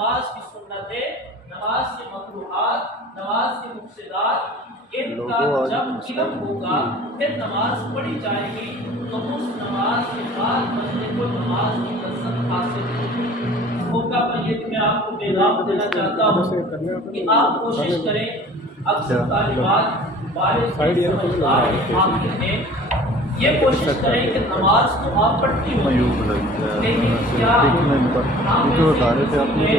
نماز کی سنتیں، نماز کے مکروہات، نماز کے مفسدات، ان کا جب علم ہوگا پھر نماز پڑھی جائے گی تو اس نماز کے بعد بندے کو نماز کی لذت حاصل ہوگی۔ اس موقع پر یہ میں آپ کو پیغام دینا چاہتا ہوں کہ آپ کوشش کریں، اکثر طالبات یہ کوشش کریں کہ نماز تو آپ پڑھتی ہوں، لیکن کیا نماز کو سمجھا بھی ہے؟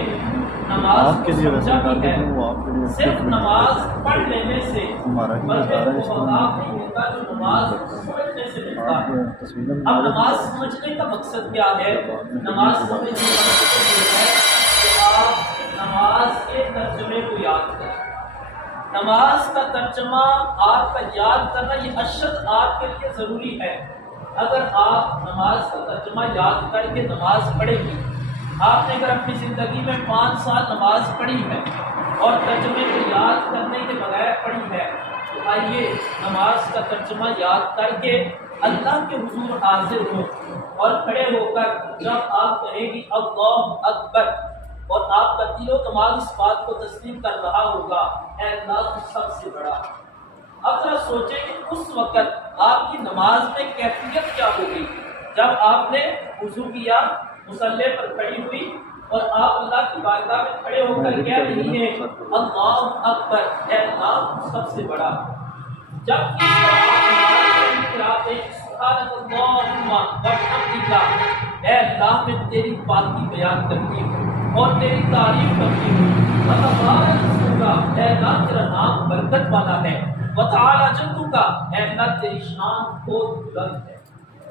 صرف نماز پڑھ لینے سے بلکہ وہ ثواب نہیں ملتا جو نماز سمجھنے سے ملتا ہے۔ اب نماز سمجھنے کا مقصد کیا ہے؟ نماز سمجھنے کا مقصد یہ ہے کہ آپ نماز کے ترجمے کو یاد کریں۔ نماز کا ترجمہ آپ کا یاد کرنا یہ اشد آپ کے لیے ضروری ہے۔ اگر آپ نماز کا ترجمہ یاد کر کے نماز پڑھیں گی، آپ نے اگر اپنی زندگی میں 5 سال نماز پڑھی ہے اور ترجمے کو یاد کرنے کے بغیر پڑھی ہے، تو آئیے نماز کا ترجمہ یاد کر کے اللہ کے حضور حاضر ہوں اور کھڑے ہو کر جب آپ کہیں گی اللہ اکبر اور آپ کا دل و دماغ اس بات کو تسلیم کر رہا ہوگا اے اللہ تو سب سے بڑا۔ اب ذرا سوچیں کہ اس وقت آپ کی نماز میں کیفیت کیا ہوگی جب آپ نے وضو کیا، مصلی پر کھڑی ہوئی اور آپ اللہ کی بارگاہ میں کھڑے ہو کر کہہ رہی ہیں اللہ اکبر اے اللہ سب سے بڑا۔ جب اس طرح آپ سبحان اللہم وبحمدک اے اللہ میں تیری پاکی بیان کرتی ہوں اور تیری تعریف کرتی ہوں، تبارک اسمک اے اللہ تیرا نام برکت والا ہے، وتعالی جدک اے اللہ تیری شان بہت بلند ہے۔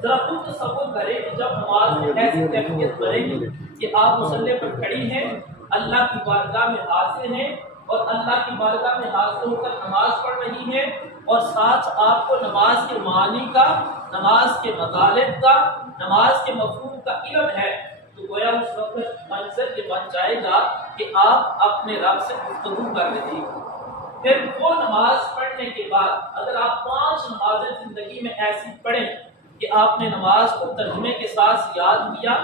ذرا خود تصور کریں کہ جب نماز میں ایسی کیفیت بنے گی کہ آپ مصلی پر کھڑی ہیں، اللہ کی بارگاہ میں حاضر ہیں اور اللہ کی بارگاہ میں حاضر ہو کر نماز پڑھ رہی ہیں اور ساتھ آپ کو نماز کے معانی کا، نماز کے مطالب کا، نماز کے مفہوم کا علم ہے، تو گویا اس وقت منظر یہ بن جائے گا کہ آپ اپنے رب سے گفتگو کر رہے ہیں۔ پھر وہ نماز پڑھنے کے بعد اگر آپ 5 نمازیں زندگی میں ایسی پڑھیں کہ آپ نے نماز کو ترجمے کے ساتھ یاد کیا،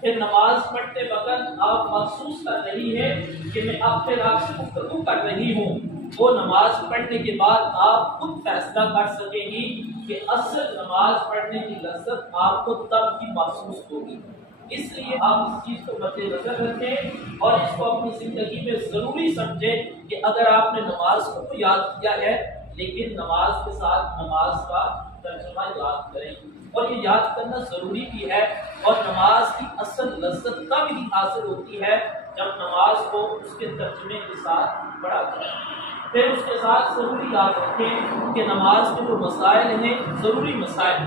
پھر نماز پڑھتے وقت آپ محسوس کر رہی ہیں کہ میں اپنے رب سے گفتگو کر رہی ہوں، وہ نماز پڑھنے کے بعد آپ خود فیصلہ کر سکیں گی کہ اصل نماز پڑھنے کی لذت آپ کو تب ہی محسوس ہوگی۔ اس لیے آپ اس چیز کو مد نظر رکھیں اور اس کو اپنی زندگی میں ضروری سمجھیں کہ اگر آپ نے نماز کو تو یاد کیا ہے لیکن نماز کے ساتھ نماز کا ترجمہ یاد کریں، اور یہ یاد کرنا ضروری بھی ہے۔ اور نماز کی اصل لذت تب ہی حاصل ہوتی ہے جب نماز کو اس کے ترجمے کے ساتھ پڑھا جائے۔ پھر اس کے ساتھ ضروری یاد رکھیں کہ نماز میں جو مسائل ہیں، ضروری مسائل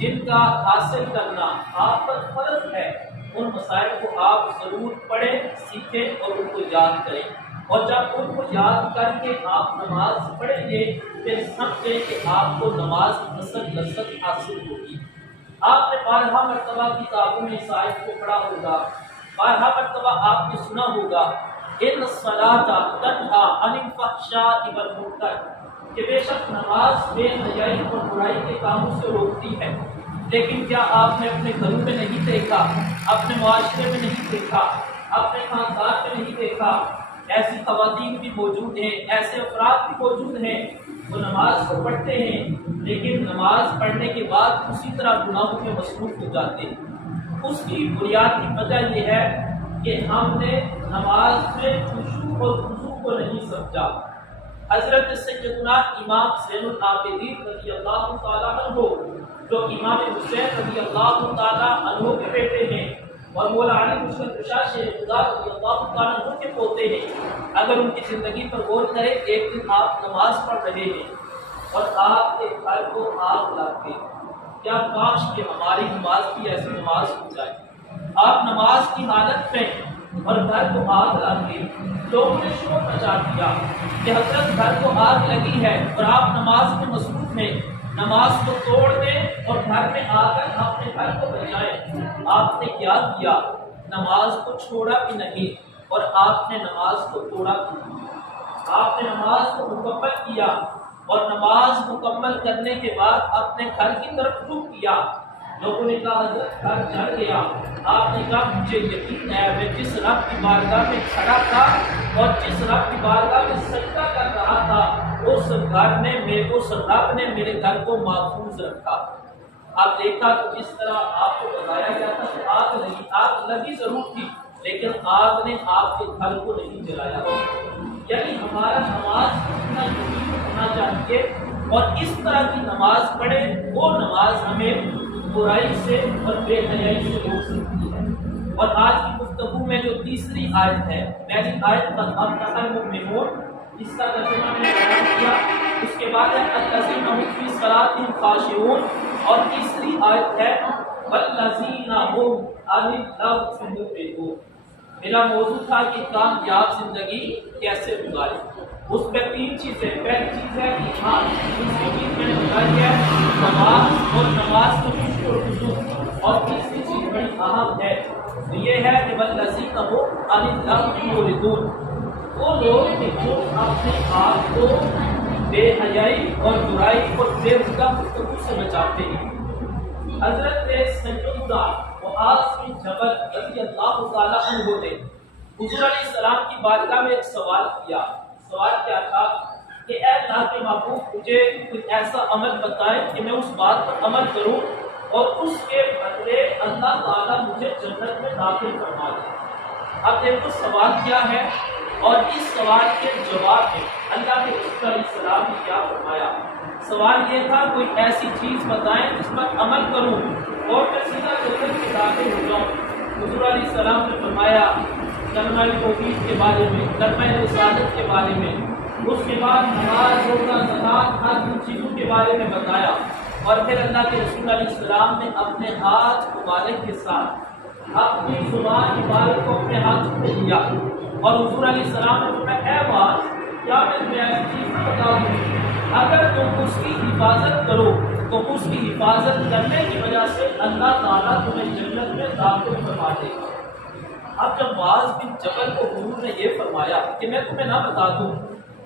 جن کا حاصل کرنا آپ پر فرض ہے، ان مسائل کو آپ ضرور پڑھیں، سیکھیں اور ان کو یاد کریں، اور جب ان کو یاد کر کے آپ نماز پڑھیں گے پھر سمجھیں کہ آپ کو نماز کی اصل لذت حاصل ہوگی۔ آپ نے بارہا مرتبہ کتابوں میں اس آیت کو پڑھا ہوگا، بارہا مرتبہ آپ نے سنا ہوگا ان الصلاۃ تنہی عن الفحشاء والمنکر، کہ بے شک نماز بے حیائی اور برائی کے کاموں سے روکتی ہے۔ لیکن کیا آپ نے اپنے گھروں میں نہیں دیکھا، اپنے معاشرے میں نہیں دیکھا، اپنے خاندان میں نہیں دیکھا؟ ایسی خواتین بھی موجود ہیں، ایسے افراد بھی موجود ہیں، وہ نماز کو پڑھتے ہیں لیکن نماز پڑھنے کے بعد اسی طرح گناہوں میں مصروف ہو جاتے ہیں۔ اس کی بنیادی وجہ یہ ہے کہ ہم نے نماز میں خشوع اور خضوع کو نہیں سمجھا۔ حضرت سیدنا امام زین العابدین رضی اللہ تعالیٰ عنہ، جو امام حسین رضی اللہ تعالیٰ عنہ کے بیٹے ہیں اور مولا علی مشکل کشا شیخ خدا رضی اللہ تعالیٰ عنہ کے پوتے ہیں، اگر ان کی زندگی پر غور کریں، ایک دن آپ نماز پڑھ رہے ہیں اور آپ کے گھر کو آگ لگ گئی، کیا کاش کہ ہماری نماز کی ایسی نماز ہو جائے۔ آپ نماز کی حالت میں اور گھر کو آگ لگ گئی، لوگوں نے شور مچا دیا کہ حضرت گھر کو آگ لگی ہے اور آپ نماز میں مصروف ہیں، نماز کو توڑ دیں اور گھر میں آ کر اپنے گھر کو بچائیں۔ آپ نے کیا کیا؟ نماز کو چھوڑا بھی نہیں اور آپ نے نماز کو توڑا بھی نہیں۔ آپ نے نماز کو مکمل کیا اور نماز مکمل کرنے کے بعد اپنے گھر کی طرف رخ کیا، لوگوں نے کہا حضرت گھر جل گیا. آپ نے کہا مجھے یقین ہے میں جس رب کی بارگاہ میں کھڑا تھا اور جس رب کی بارگاہ میں سجدہ کر رہا تھا اس رب نے میرے گھر کو محفوظ رکھا. آپ دیکھا تو جس طرح آپ کو بتایا گیا تھا کہ آگ لگی ضرور تھی لیکن آگ نے آپ کے گھر کو نہیں جلایا. یعنی ہمارا نماز اتنا یقین ہونا چاہیے اور اس طرح کی نماز پڑھے وہ نماز ہمیں برائی سے اور بے حیائی سے روک سکتی ہے. اور آج کی گفتگو میں جو تیسری آیت ہے پہلی آیت قد افلح المؤمنون اس کا ترجمہ میں نے بیان کیا. اس کے بعد ہے الذین هم فی صلاتهم خاشعون اور تیسری آیت ہے والذین هم عن اللغو معرضون. میرا موضوع تھا کہ کامیاب زندگی کیسے گزاریں. اس میں تین چیزیں. پہلی چیز ہے ایمان. دوسری چیز میں نے بتائی ہے نماز اور نماز کو خوشو اور خضوع. اور تیسری چیز بڑی اہم ہے تو یہ ہے کہ والذین هم عن اللغو معرضون. وہ لوگ جو اپنے آپ کو بے حیائی اور برائی اور بے ہودہ گفتگو سے بچاتے ہیں. حضرت سیدنا معاذ بن جبل رضی اللہ تعالیٰ عنہ نے حضور علیہ السلام کی بارگاہ میں ایک سوال کیا. سوال کیا تھا کہ اے اللہ کے محبوب مجھے کوئی ایسا عمل بتائیں کہ میں اس بات پر عمل کروں اور اس کے بدلے اللہ تعالیٰ مجھے جنت میں داخل فرما دے. اب دیکھو سوال کیا ہے اور اس سوال کے جواب میں اللہ کے رسول علیہ السلام نے کیا فرمایا. سوال یہ تھا کوئی ایسی چیز بتائیں جس پر عمل کروں اور میں سیدھا جنت میں داخل ہو جاؤں. حضور علیہ السلام نے فرمایا کلمہ توحید کے بارے میں, کلمہ رسالت کے بارے میں, اس کے بعد نماز روزہ زکات ہر ان چیزوں کے بارے میں بتایا. اور پھر اللہ کے رسول علیہ السلام نے اپنے ہاتھ مبارک کے ساتھ اپنی زبان مبارک کو اپنے ہاتھ میں لیا اور حضور علیہ السلام نے فرمایا اے معاذ کیا میں تمہیں ایسی چیز بتا دوں اگر تم اس کی حفاظت کرو تو اس کی حفاظت کرنے کی وجہ سے اللہ تعالیٰ تمہیں جنت میں داخل فرما دے گا. اب جب معاذ بن جبل کو حضور نے یہ فرمایا کہ میں تمہیں نہ بتا دوں,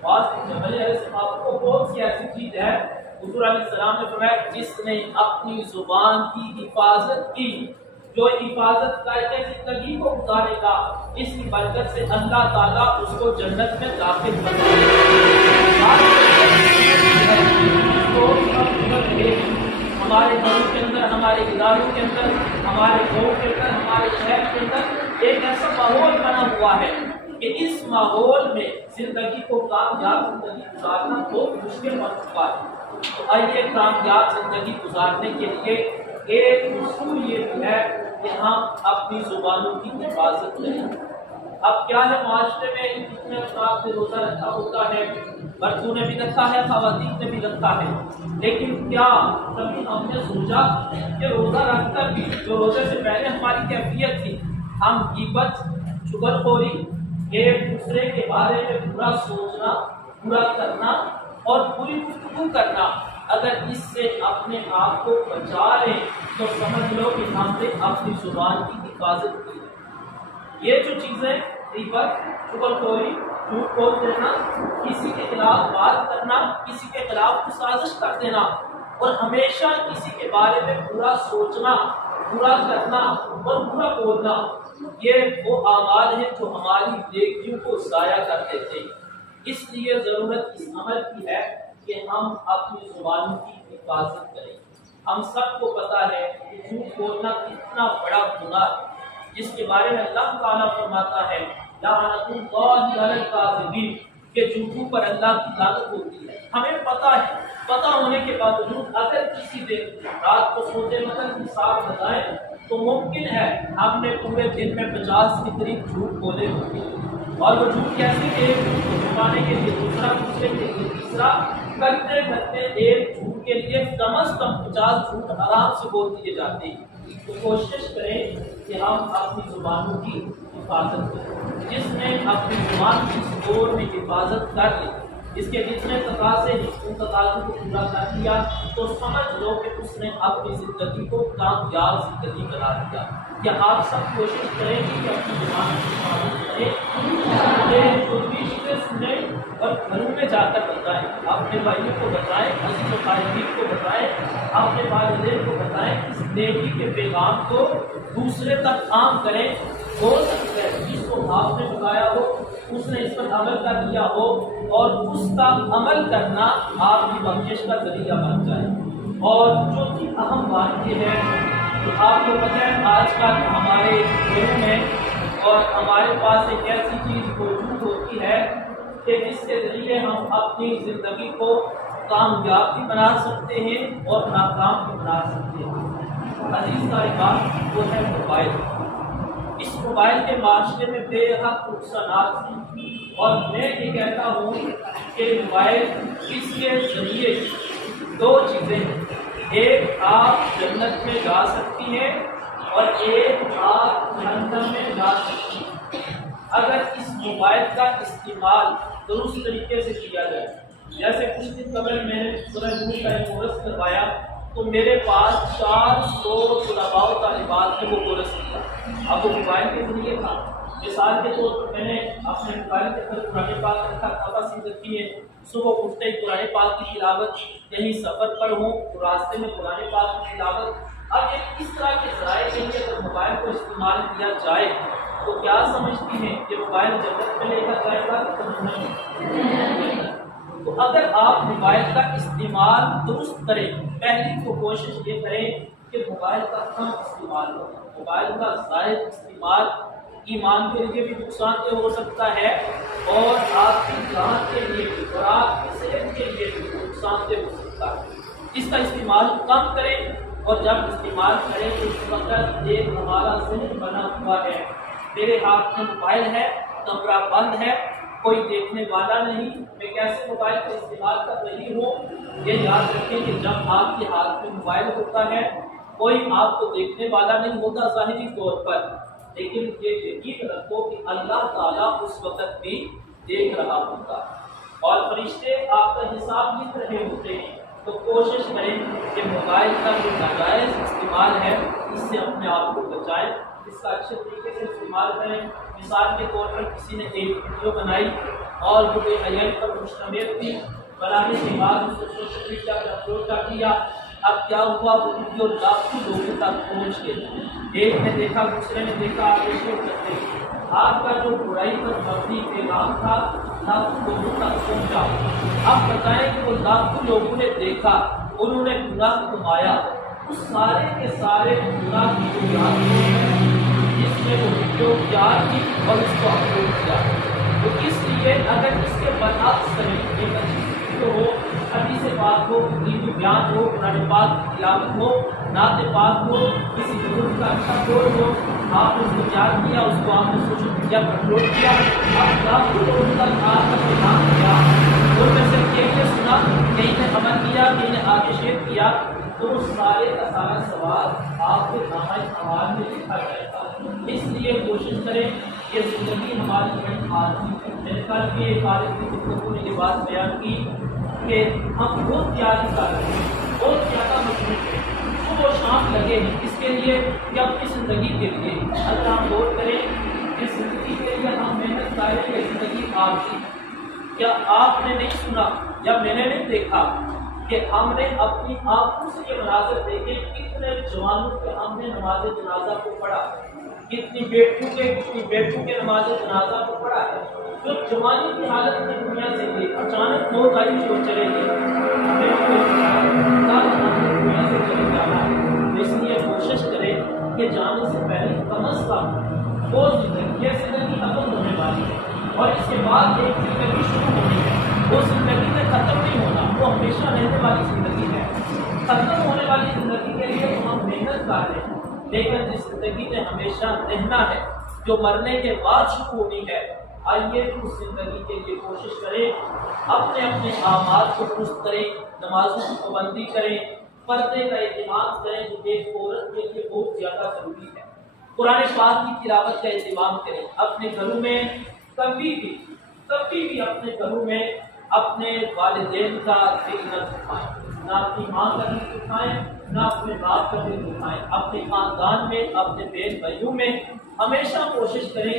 معاذ بن جبل علیہ السلام کو کون سی ایسی چیز ہے, حضور علیہ السلام نے فرمایا جس نے اپنی زبان کی حفاظت کی, جو حفاظت کر کے زندگی کو گزارے گا اس کی برکت سے اللہ تعالیٰ اس کو جنت میں داخل کرے گا. ہمارے گھروں کے اندر, ہمارے اداروں کے اندر, ہمارے گاؤں کے اندر, ہمارے شہر کے اندر ایک ایسا ماحول بنا ہوا ہے کہ اس ماحول میں زندگی کو کامیاب زندگی گزارنا بہت مشکل بن چکا ہے. تو آئیے کامیاب زندگی گزارنے کے لیے ایک اصول یہ بھی ہے کہ ہم اپنی زبانوں کی حفاظت کریں. اب کیا ہے معاشرے میں جتنے افراد نے روزہ رکھا ہوتا ہے, مردوں نے بھی رکھا ہے, خواتین نے بھی رکھا ہے, لیکن کیا کبھی ہم نے سوچا کہ روزہ رکھ کر بھی جو روزے سے پہلے ہماری کیفیت تھی, ہم غیبت, چغلخوری, ایک دوسرے کے بارے میں برا سوچنا, برا کرنا اور بری گفتگو کرنا, اگر اس سے اپنے آپ کو بچا لیں تو سمجھ لو کہ ہم نے اپنی زبان کی حفاظت کی. یہ جو چیزیں غیبت, چغلخوری, جھوٹ بول دینا, کسی کے خلاف بات کرنا, کسی کے خلاف سازش کر دینا اور ہمیشہ کسی کے بارے میں برا سوچنا, برا کرنا اور برا بولنا, یہ وہ اعمال ہیں جو ہماری نیکیوں کو ضائع کر دیتے ہیں. اس لیے ضرورت اس عمل کی ہے کہ ہم اپنی زبانوں کی حفاظت کریں. ہم سب کو پتا ہے کہ جھوٹ بولنا کتنا بڑا گناہ ہے, جس کے بارے میں اللہ تعالیٰ فرماتا ہے لعنت اللہ علی الکاذبین, کہ جھوٹوں پر اللہ کی لعنت ہوتی ہے. ہمیں پتا ہے, پتا ہونے کے باوجود اگر کسی دن رات کو سوتے وقت حساب لگائیں تو ممکن ہے ہم نے پورے دن میں 50 کے قریب جھوٹ بولے ہوتے ہیں. اور وہ جھوٹ کیسے ایک جھوٹ کو چھپانے کے لیے دوسرا, دوسرے کے لیے تیسرا, کرتے کرتے ایک جھوٹ کے لیے کم از کم 50 جھوٹ آرام سے بول دیے جاتے ہیں. تو کوشش کریں کہ ہم اپنی زبانوں کی حفاظت کریں. جس نے اپنی زبان کی سطور میں حفاظت کر لی, اس کے جتنے تقاضے ان تقاضوں کو پورا کر لیا تو سمجھ لو کہ اس نے اپنی زندگی کو کامیاب زندگی بنا دیا. کیا آپ سب کوشش کریں کہ اپنی زبان کی حفاظت کریں, جو بھی چیزیں سنیں اور گھروں میں جا کر بتائیں، اپنے بھائیوں کو بتائیں، عزیز و قائدین کو بتائیں، اپنے والدین کو بتائیں، اس نیکی کے پیغام کو دوسرے تک عام کریں۔ ہو سکتا ہے جس کو آپ نے بتایا ہو اس نے اس پر عمل کر لیا ہو اور اس کا عمل کرنا آپ کی بخشش کا ذریعہ بن جائے۔ اور چوتھی اہم بات یہ ہے کہ آپ کو پتہ ہے آج کل ہمارے گھروں میں اور ہمارے پاس ایک ایسی چیز موجود ہوتی ہے کہ جس کے ذریعے ہم اپنی زندگی کو کامیاب بھی بنا سکتے ہیں اور ناکام بھی بنا سکتے ہیں۔ عزیز طالبان، وہ ہے موبائل۔ اس موبائل کے معاشرے میں بے حد نقصانات ہیں اور میں یہ کہتا ہوں کہ موبائل اس کے ذریعے دو چیزیں ہیں، ایک آپ جنت میں جا سکتی ہیں اور ایک آپ جہنم میں جا سکتی ہیں اگر اس موبائل کا استعمال درست طریقے سے کیا جائے۔ جیسے کچھ دن قبل میں نے سورہ نور کا ایک کورس کروایا تو میرے پاس 400 طلباء و طالبات نے وہ کورس کیا۔ اب وہ موبائل کے ذریعے تھا۔ مثال کے طور پر میں نے اپنے موبائل کے اندر قرآن پاک رکھا تھا، زندگی ہے صبح اٹھتے ہی قرآن پاک کی تلاوت، کہیں سفر پر ہوں تو راستے میں قرآن پاک کی تلاوت۔ اب ایک اس طرح کے ذرائع کے لیے اگر موبائل کو استعمال کیا جائے تو کیا سمجھتی ہیں کہ موبائل جنت میں لے کر جائے گا تو اگر آپ موبائل کا استعمال درست کریں، پہلی تو کوشش یہ کریں کہ موبائل کا کم استعمال ہو۔ موبائل کا زائد استعمال ایمان کے لیے بھی نقصان دہ ہو سکتا ہے اور آپ کی جان کے لیے بھی اور آپ کی صحت کے لیے بھی نقصان دہ ہو سکتا ہے۔ اس کا استعمال کم کریں اور جب استعمال کریں تو اس وقت ایک ہمارا ذہن بنا ہوا ہے، میرے ہاتھ میں موبائل ہے، کمرہ بند ہے، کوئی دیکھنے والا نہیں، میں کیسے موبائل کا استعمال کر رہی ہوں۔ یہ یاد رکھیں کہ جب آپ کے ہاتھ میں موبائل ہوتا ہے کوئی آپ کو دیکھنے والا نہیں ہوتا ظاہری طور پر، لیکن یہ یقین رکھو کہ اللہ تعالیٰ اس وقت بھی دیکھ رہا ہوتا اور فرشتے آپ کا حساب لکھ رہے ہوتے ہیں۔ تو کوشش کریں کہ موبائل کا جو ناجائز استعمال ہے اس سے اپنے آپ کو بچائیں، اس کا اچھے طریقے سے استعمال کریں۔ مثال کے طور پر کسی نے ایک ویڈیو بنائی اور وہ بے حیائی پر مشتمل تھی، بنانے کے بعد اس کو سوشل میڈیا پر اپلوڈ کر دیا۔ اب کیا ہوا، وہ ویڈیو لاکھوں لوگوں تک پہنچ گئی، ایک نے دیکھا، دوسرے نے دیکھا، آگے شیئر کرتے آپ کا جو برائی پر مبنی پیغام تھا لاکھوں لوگوں تک پہنچا۔ اب بتائیں کہ وہ لاکھوں لوگوں نے دیکھا، انہوں نے گناہ کمایا، اس سارے کے سارے گناہ کی بنیاد جس میں وہ ویڈیو تیار کی اور اس کو اپلوڈ کیا۔ تو اس لیے اگر اس کے برعکس کریں، ایک اچھی ویڈیو ہو، حدیث پاک ہو، دینی بیان ہو، قرآن پاک کی تلاوت ہو، نعت پاک ہو، کسی بزرگ کا اچھا قول ہو، آپ نے اس کو تیار کیا، اس کو آپ نے سوشل میڈیا پر اپلوڈ کیا، اب لاکھوں لوگوں تک آپ کا پیغام کیا، ان میں سے ایک نے سنا، کہیں نے عمل کیا، کہیں نے آگے شیئر کیا، تو سارے کا سارا سوال آپ کے نامۂ اعمال میں لکھا جائے گا۔ اس لیے کوشش کریں کہ زندگی ہماری بڑی عارضی ہے۔ میرے خیال میں ایک عالم کی گفتگو نے یہ بات بیان کی کہ ہم بہت تیاری کر رہے ہیں، بہت زیادہ مصروف ہیں، صبح و شام لگے ہیں اس کے لیے کہ اپنی زندگی کے لیے اگر ہم غور کریں کہ زندگی کے لیے ہم محنت کر رہے ہیں، زندگی عارضی ہے۔ کیا آپ نے نہیں سنا یا میں نے نہیں دیکھا کہ ہم نے اپنی آنکھوں سے یہ مناظر دیکھے، کتنے جوانوں کے ہم نے نماز جنازہ کو پڑھا، کتنی بیٹوں کے نماز جنازہ کو پڑھا ہے، جو جوانی کی حالت میں دنیا سے گئی، اچانک موت آئی جو چلے گئے، دنیا سے چلے جانا ہے۔ اس لیے کوشش کریں کہ جانے سے پہلے کم از کم وہ زندگی ختم ہونے والی ہے اور اس کے بعد ایک زندگی شروع ہونی ہے، وہ زندگی میں ختم نہیں ہونا، وہ ہمیشہ رہنے والی زندگی ہے۔ ختم ہونے والی زندگی کے لیے تو ہم محنت کر رہے ہیں، لیکن جس زندگی میں ہمیشہ رہنا ہے، جو مرنے کے بعد شروع ہونی ہے، آئیے اس زندگی کے لیے کوشش کریں، اپنے اعمال کو درست کریں، نمازوں کی پابندی کریں، پردے کا اہتمام کریں جو ایک عورت کے لیے بہت زیادہ ضروری ہے، قرآن پاک کی تلاوت کا اہتمام کریں، اپنے گھروں میں کبھی بھی اپنے گھروں میں اپنے والدین کا دل نہ دکھائیں، نہ اپنی ماں کا دل دکھائیں، نہ اپنے باپ کا دل دکھائیں، اپنے خاندان میں، اپنے بہن بھائیوں میں ہمیشہ کوشش کریں